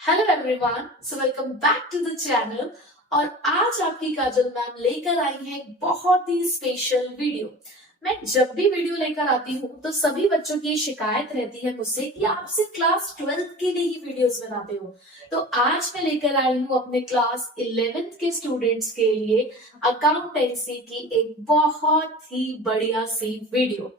Hello everyone, so welcome back to the channel. और आज आपकी काजल मैम लेकर आई हैं एक बहुत ही स्पेशल वीडियो। मैं जब भी वीडियो लेकर आती हूँ तो सभी बच्चों की शिकायत रहती है मुझसे कि आप सिर्फ क्लास 12th के लिए ही वीडियोस बनाते हो। तो आज मैं लेकर आई हूँ अपने क्लास 11th के स्टूडेंट्स के लिए अकाउंटेंसी की एक बहुत ही बढ़िया सी वीडियो।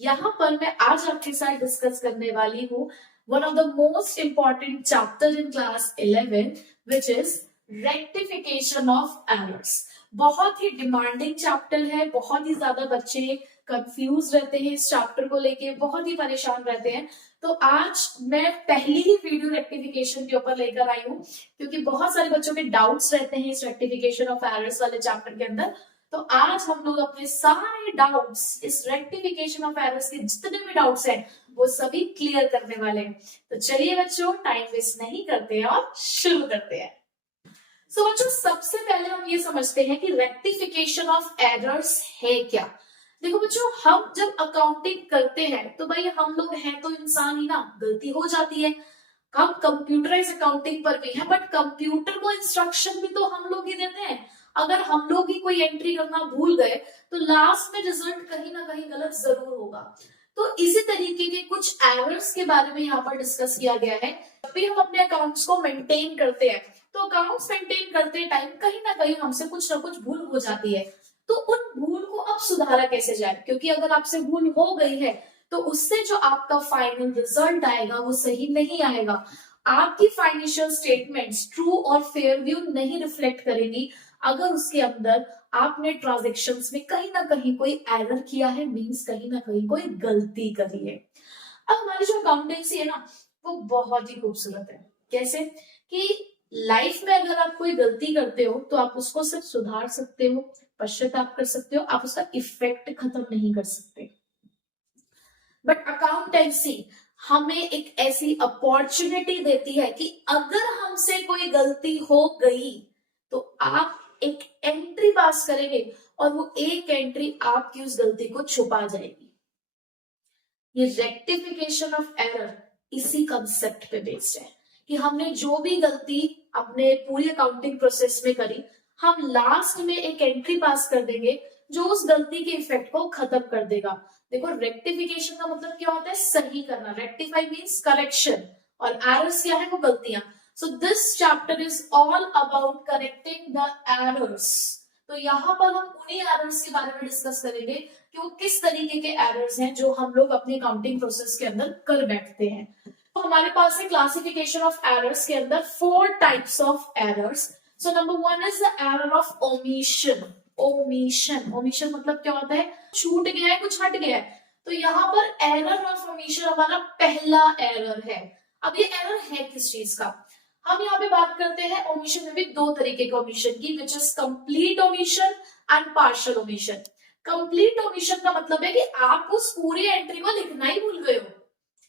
यहाँ पर मैं आज आपके साथ डिस्कस करने वाली हूँ one of the most important chapter in class 11 which is rectification of errors। बहुत ही डिमांडिंग चैप्टर है, बहुत ही ज्यादा बच्चे कंफ्यूज रहते हैं इस चैप्टर को लेके, बहुत ही परेशान रहते हैं। तो आज मैं पहली ही वीडियो रेक्टिफिकेशन के ऊपर लेकर आई हूँ क्योंकि बहुत सारे बच्चों के डाउट्स रहते हैं इस रेक्टिफिकेशन ऑफ एरर्स वाले चैप्टर के अंदर। तो आज हम लोग अपने सारे डाउट्स, इस रेक्टिफिकेशन ऑफ एरर्स के जितने भी डाउट्स हैं वो सभी क्लियर करने वाले हैं। तो चलिए बच्चों, टाइम वेस्ट नहीं करते हैं और शुरू करते हैं। सो बच्चों, सबसे पहले हम ये समझते हैं कि रेक्टिफिकेशन ऑफ एरर्स है क्या। देखो बच्चों, हम जब अकाउंटिंग करते हैं तो भाई हम लोग हैं तो इंसान ही ना, गलती हो जाती है। हम कंप्यूटराइज अकाउंटिंग पर भी है, बट कंप्यूटर को इंस्ट्रक्शन भी तो हम लोग ही देते हैं। अगर हम लोग ही कोई एंट्री करना भूल गए तो लास्ट में रिजल्ट कहीं ना कहीं गलत जरूर होगा। तो इसी तरीके के कुछ एरर्स के बारे में यहाँ पर डिस्कस किया गया है। जब भी हम अपने अकाउंट्स को मेंटेन करते हैं तो अकाउंट्स मेंटेन करते टाइम कहीं ना कहीं हमसे कुछ ना कुछ भूल हो जाती है। तो उन भूल को अब सुधारा कैसे जाए, क्योंकि अगर आपसे भूल हो गई है तो उससे जो आपका फाइनल रिजल्ट आएगा वो सही नहीं आएगा। आपकी फाइनेंशियल स्टेटमेंट्स ट्रू और फेयर व्यू नहीं रिफ्लेक्ट करेगी अगर उसके अंदर आपने ट्रांजेक्शन्स में कहीं ना कहीं कोई एरर किया है, मींस कहीं ना कहीं कोई गलती करी है। अब हमारी जो अकाउंटेंसी है ना, वो बहुत ही खूबसूरत है। कैसे कि लाइफ में अगर आप कोई गलती करते हो तो आप उसको सिर्फ सुधार सकते हो, पश्चाताप कर सकते हो, आप उसका इफेक्ट खत्म नहीं कर सकते। बट अकाउंटेंसी हमें एक ऐसी अपॉर्चुनिटी देती है कि अगर हमसे कोई गलती हो गई तो आप एक एंट्री पास करेंगे और वो एक एंट्री आपकी उस गलती को छुपा जाएगी। ये रेक्टिफिकेशन ऑफ एरर इसी कंसेप्ट पे बेस्ड है कि हमने जो भी गलती अपने पूरी अकाउंटिंग प्रोसेस में करी, हम लास्ट में एक एंट्री पास कर देंगे जो उस गलती के इफेक्ट को खत्म कर देगा। देखो, रेक्टिफिकेशन का मतलब क्या होता है? सही करना। रेक्टिफाई मीन्स करेक्शन और एरर्स क्या है? वो गलतियां। So this chapter is all about correcting the errors. तो यहाँ पर हम उन्हीं एरर्स के बारे में डिस्कस करेंगे कि वो किस तरीके के एरर्स हैं जो हम लोग अपनी अकाउंटिंग प्रोसेस के अंदर कर बैठते हैं। तो हमारे पास है क्लासिफिकेशन ऑफ एरर्स के अंदर 4 types of errors. So number 1 is the error of omission. Omission मतलब क्या होता है? छूट गया है, कुछ हट गया है। तो यहाँ पर एरर ऑफ ओमिशन हमारा पहला एरर है। अब ये एरर है किस चीज का? हम यहाँ पे बात करते हैं ओमिशन में भी दो तरीके के ओमिशन की, which is complete omission and partial omission. Complete omission का मतलब है कि आप उस पूरी एंट्री को लिखना ही भूल गए हो,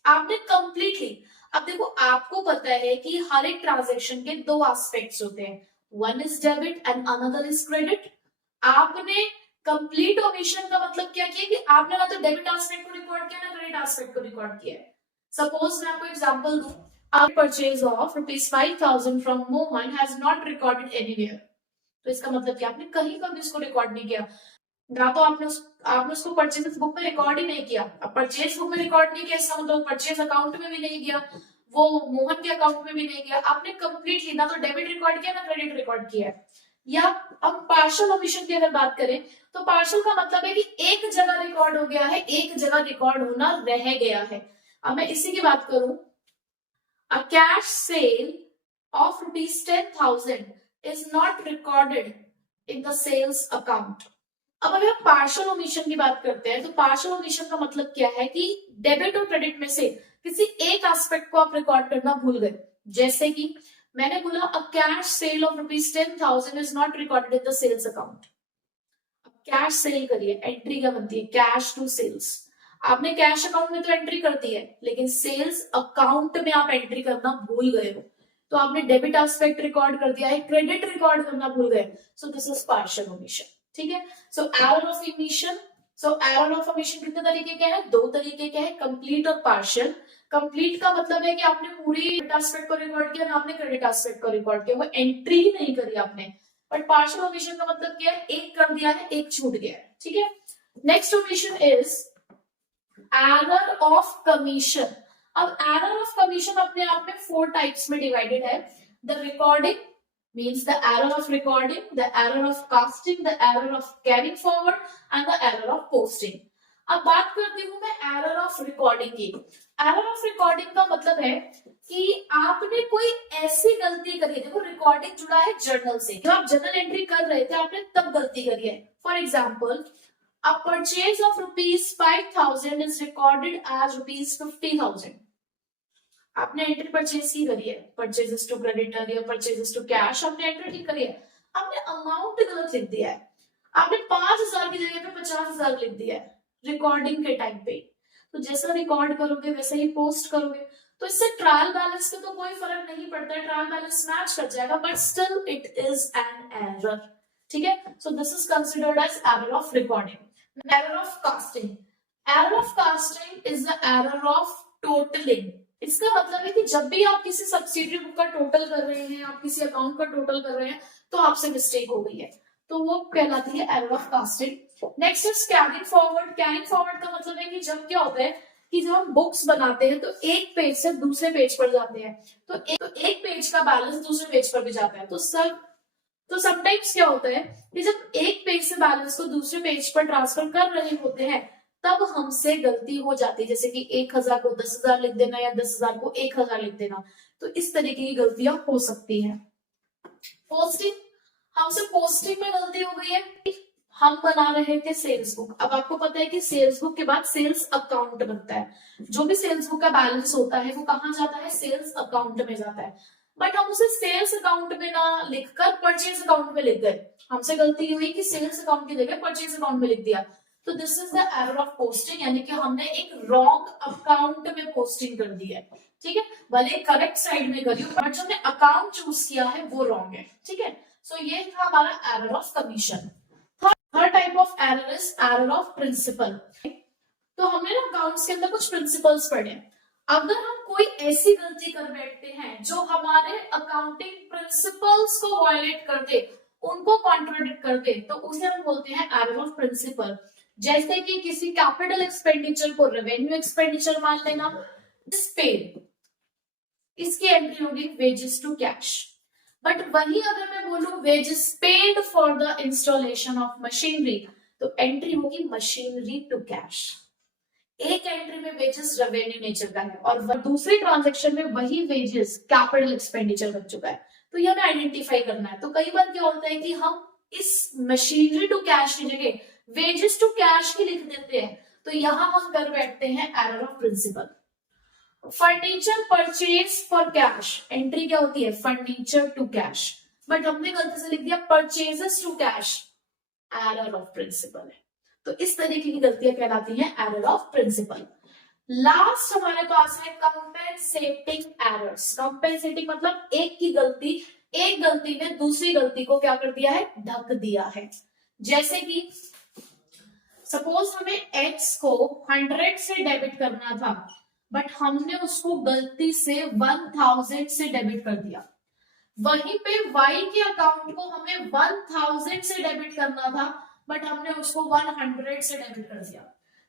आपने कंप्लीटली। अब देखो, आपको पता है कि हर एक ट्रांजेक्शन के दो एस्पेक्ट्स होते हैं, one is debit and another is credit. आपने कंप्लीट ओमिशन का मतलब क्या किया कि आपने ना तो डेबिट एस्पेक्ट को रिकॉर्ड किया ना क्रेडिट एस्पेक्ट को रिकॉर्ड किया है। सपोज मैं आपको एग्जांपल दूं, our purchase of rupees 5,000 from Mohan has not recorded anywhere। तो इसका मतलब कि आपने कहीं पर भी उसको रिकॉर्ड नहीं किया। ना तो आपने उसको परचेज बुक में रिकॉर्ड ही नहीं किया। अब परचेज बुक में रिकॉर्ड नहीं किया इसका मतलब परचेज अकाउंट में भी नहीं गया, वो मोहन के अकाउंट में भी नहीं गया। आपने कंप्लीटली ना तो डेबिट रिकॉर्ड किया ना क्रेडिट रिकॉर्ड किया है। या अब पार्शियल ओमिशन की अगर बात करें तो पार्शियल का मतलब है कि एक जगह रिकॉर्ड हो गया है, एक जगह रिकॉर्ड होना रह गया है। अब मैं इसी की बात करूं, a cash sale of rupees 10,000 is not recorded in the sales account। अब अगर हम पार्शियल ओमिशन की बात करते हैं तो पार्शियल ओमिशन का मतलब क्या है कि डेबिट और क्रेडिट में से किसी एक एस्पेक्ट को आप रिकॉर्ड करना भूल गए। जैसे कि मैंने बोला a cash sale of rupees 10,000 is not recorded in the sales account. Cash sale करिए, एंट्री क्या बनती है? Cash to sales. आपने कैश अकाउंट में तो एंट्री कर दी है, लेकिन सेल्स अकाउंट में आप एंट्री करना भूल गए हो, तो आपने डेबिट एस्पेक्ट रिकॉर्ड कर दिया है, क्रेडिट रिकॉर्ड करना भूल गए। सो दिस इज पार्शियल ओमिशन। ठीक है। So error of omission, error of omission कितने तरीके के हैं? दो तरीके के हैं, कंप्लीट और पार्शियल। कंप्लीट का मतलब है कि आपने पूरी डेबिट एस्पेक्ट को रिकॉर्ड किया ना, आपने क्रेडिट एस्पेक्ट को रिकॉर्ड किया, वो एंट्री ही नहीं करी आपने। बट पार्शियल ओमिशन का मतलब क्या है, एक कर दिया है, एक छूट गया है, ठीक है। Next omission is error of commission. अब एरर ऑफ कमीशन अपने आप में 4 टाइप्स में डिवाइडेड है। The recording means the error of recording, the error of casting, the error of carrying forward and the error of posting. अब बात करती हूं मैं एरर ऑफ रिकॉर्डिंग की। एरर ऑफ रिकॉर्डिंग का मतलब है कि आपने कोई ऐसी गलती करी है, देखो रिकॉर्डिंग जुड़ा है जर्नल से, जब आप जर्नल एंट्री कर रहे थे आपने तब गलती करी है। For example, a purchase of rupees 5,000 is recorded as rupees 50,000. आपने एंट्री परचेज की करी है, परचेजेस टू क्रेडिटर या परचेजेस टू कैश, आपने एंट्री ठीक करी है, आपने अमाउंट गलत लिख दिया है, आपने 5,000 की जगह पे 50,000 लिख दिया है रिकॉर्डिंग के टाइम पे। तो जैसा रिकॉर्ड करोगे वैसे ही पोस्ट करोगे, तो इससे ट्रायल बैलेंस पे तो कोई फर्क नहीं पड़ता है, ट्रायल बैलेंस मैच कर जाएगा, but still it is an error, ठीक है। So this is considered as error of recording. Error of casting. Error of casting is the error of totalling. इसका मतलब है कि जब भी आप किसी सब्सिडियरी बुक का टोटल कर रहे हैं, आप किसी अकाउंट का टोटल कर रहे हैं, तो आपसे मिस्टेक हो गई है, तो वो कहलाती है error of casting. Next is carrying forward. Carrying forward का मतलब है कि जब क्या होता है कि जब हम बुक्स बनाते हैं तो एक पेज से दूसरे पेज पर जाते हैं, तो एक पेज का बैलेंस दूसरे पेज पर भी जाता है। तो समटाइम्स क्या होता है कि जब एक पेज से बैलेंस को दूसरे पेज पर ट्रांसफर कर रहे होते हैं तब हमसे गलती हो जाती है, जैसे कि 1,000 को 10,000 लिख देना या 10,000 को 1,000 लिख देना, तो इस तरीके की गलतियां हो सकती हैं। पोस्टिंग, हमसे पोस्टिंग में गलती हो गई है, हम बना रहे थे सेल्स बुक। अब आपको पता है कि सेल्स बुक के बाद सेल्स अकाउंट बनता है, जो भी सेल्स बुक का बैलेंस होता है वो कहाँ जाता है, सेल्स अकाउंट में जाता है। बट हम उसे सेल्स अकाउंट में ना लिखकर परचेज अकाउंट में लिख गए, हमसे गलती हुई कि सेल्स अकाउंट की जगह परचेज अकाउंट में लिख दिया, तो this is the error of posting, यानी कि हमने एक रॉन्ग अकाउंट में पोस्टिंग कर दी है, ठीक है। भले करेक्ट साइड में करी बट जो हमने अकाउंट चूज किया है वो रॉन्ग है, ठीक है। सो ये था हमारा error of commission. Third type of error is error of principle. तो हमने ना अकाउंट्स के अंदर कुछ प्रिंसिपल्स पढ़े, अगर हम कोई ऐसी गलती कर बैठते हैं जो हमारे अकाउंटिंग प्रिंसिपल्स को वायलेट कर दे, उनको कॉन्ट्राडिक्ट कर दे, तो उसे हम बोलते हैं एरर ऑफ प्रिंसिपल। जैसे कि किसी कैपिटल एक्सपेंडिचर को रेवेन्यू एक्सपेंडिचर मान लेना, पेड, इसकी एंट्री होगी वेजेस टू कैश। बट वही अगर मैं बोलूं wages paid for the installation of machinery, तो एंट्री होगी मशीनरी टू कैश। एक एंट्री में वेजेस रेवेन्यू नेचर का है और दूसरी ट्रांजैक्शन में वही वेजेस कैपिटल एक्सपेंडिचर बन चुका है, तो ये हमें आइडेंटिफाई करना है। तो कई बार क्या होता है कि हम इस मशीनरी टू कैश की जगह वेजेस टू कैश ही लिख देते हैं, तो यहां हम कर बैठते हैं error of principle. Furniture purchase for cash, entry क्या होती है, फर्नीचर टू कैश, बट हमने गलती से लिख दिया purchases to cash, error of principle है। तो इस तरीके की गलतियां कहलाती हैं एरर ऑफ प्रिंसिपल। लास्ट हमारे पास है कंपेंसेटिंग एरर्स। कंपेंसेटिंग मतलब एक की गलती, एक गलती ने दूसरी गलती को क्या कर दिया है, ढक दिया है। जैसे कि सपोज हमें x को 100 से डेबिट करना था, बट हमने उसको गलती से 1000 से डेबिट कर दिया। वहीं पे y के अकाउंट को हमें 1000 से डेबिट करना था, बट हमने उसको 100 से डेबिट कर दिया।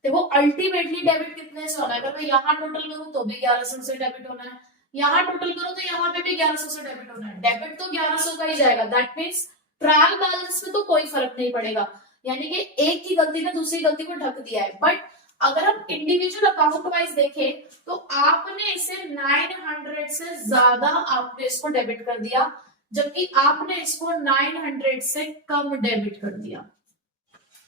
देखो अल्टीमेटली डेबिट कितने से होना है, अगर मैं यहाँ टोटल करूं तो भी 1100 से डेबिट होना है, यहाँ टोटल करूं तो यहाँ पे भी 1100 से डेबिट होना है, डेबिट तो 1100 का ही जाएगा। दैट मीन्स ट्रायल बैलेंस में तो कोई फर्क नहीं पड़ेगा, यानी कि एक की गलती ने दूसरी गलती को ढक दिया है। बट अगर हम इंडिविजुअल अकाउंट वाइज देखें तो आपने इसे 900 से ज्यादा आपने इसको डेबिट कर दिया, जबकि आपने इसको 900 से कम डेबिट कर दिया,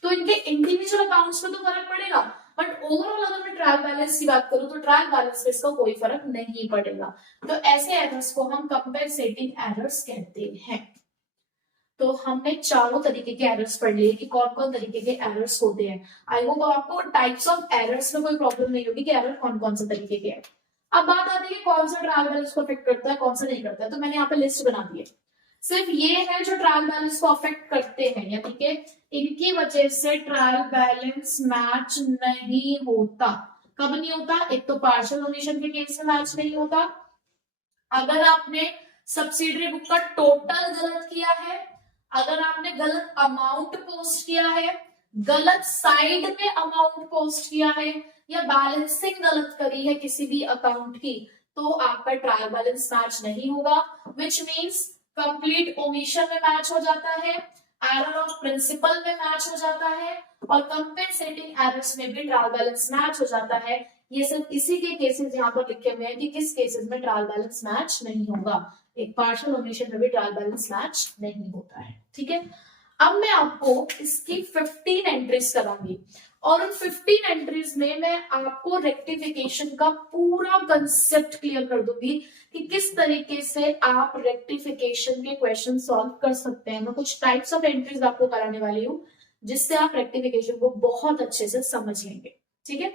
तो इनके इंडिविजुअल अकाउंट्स में तो फर्क पड़ेगा, बट ओवरऑल अगर मैं ट्रायल बैलेंस की बात करूं तो ट्रायल बैलेंस में इसका कोई फर्क नहीं पड़ेगा। तो ऐसे एरर्स को हम कंपेंसेटिंग एरर्स कहते हैं। तो हमने चारों तरीके के एरर्स पढ़ लिए कि कौन कौन तरीके के एरर्स होते हैं। आई होप आपको टाइप्स ऑफ एरर्स में कोई प्रॉब्लम नहीं होगी कि एरर कौन कौन से तरीके के हैं। अब बात आती है कौन सा ट्रायल बैलेंस को अफेक्ट करता है, कौन सा नहीं करता है। तो मैंने यहाँ पे लिस्ट बना दी है, सिर्फ ये है जो ट्रायल बैलेंस को अफेक्ट करते हैं, यानी कि इनकी वजह से ट्रायल बैलेंस मैच नहीं होता, कब नहीं होता? एक तो पार्शियल ओमिशन के केस में मैच नहीं होता, अगर आपने सब्सिडरी बुक का टोटल गलत किया है, अगर आपने गलत अमाउंट पोस्ट किया है, गलत साइड में अमाउंट पोस्ट किया है, या बैलेंसिंग गलत करी है किसी भी अकाउंट की, तो आपका ट्रायल बैलेंस मैच नहीं होगा, विच मीन्स कंप्लीट ओमिशन में मैच हो जाता है, एरर ऑफ प्रिंसिपल में मैच हो जाता है, और कंपेंसेटिंग एरर्स में भी ट्रायल बैलेंस मैच हो जाता है। ये सिर्फ इसी के केसेस यहाँ पर लिखे हुए हैं कि किस केसेस में ट्रायल बैलेंस मैच नहीं होगा। एक पार्शियल ओमिशन में भी ट्रायल बैलेंस मैच नहीं होता है, ठीक है। अब मैं आपको इसकी 15 एंट्रीज कराऊंगी, और उन 15 एंट्रीज में मैं आपको रेक्टिफिकेशन का पूरा कंसेप्ट क्लियर कर दूंगी कि किस तरीके से आप रेक्टिफिकेशन के क्वेश्चन सॉल्व कर सकते हैं। मैं कुछ टाइप्स ऑफ एंट्रीज आपको कराने वाली हूँ जिससे आप रेक्टिफिकेशन को बहुत अच्छे से समझ लेंगे, ठीक है।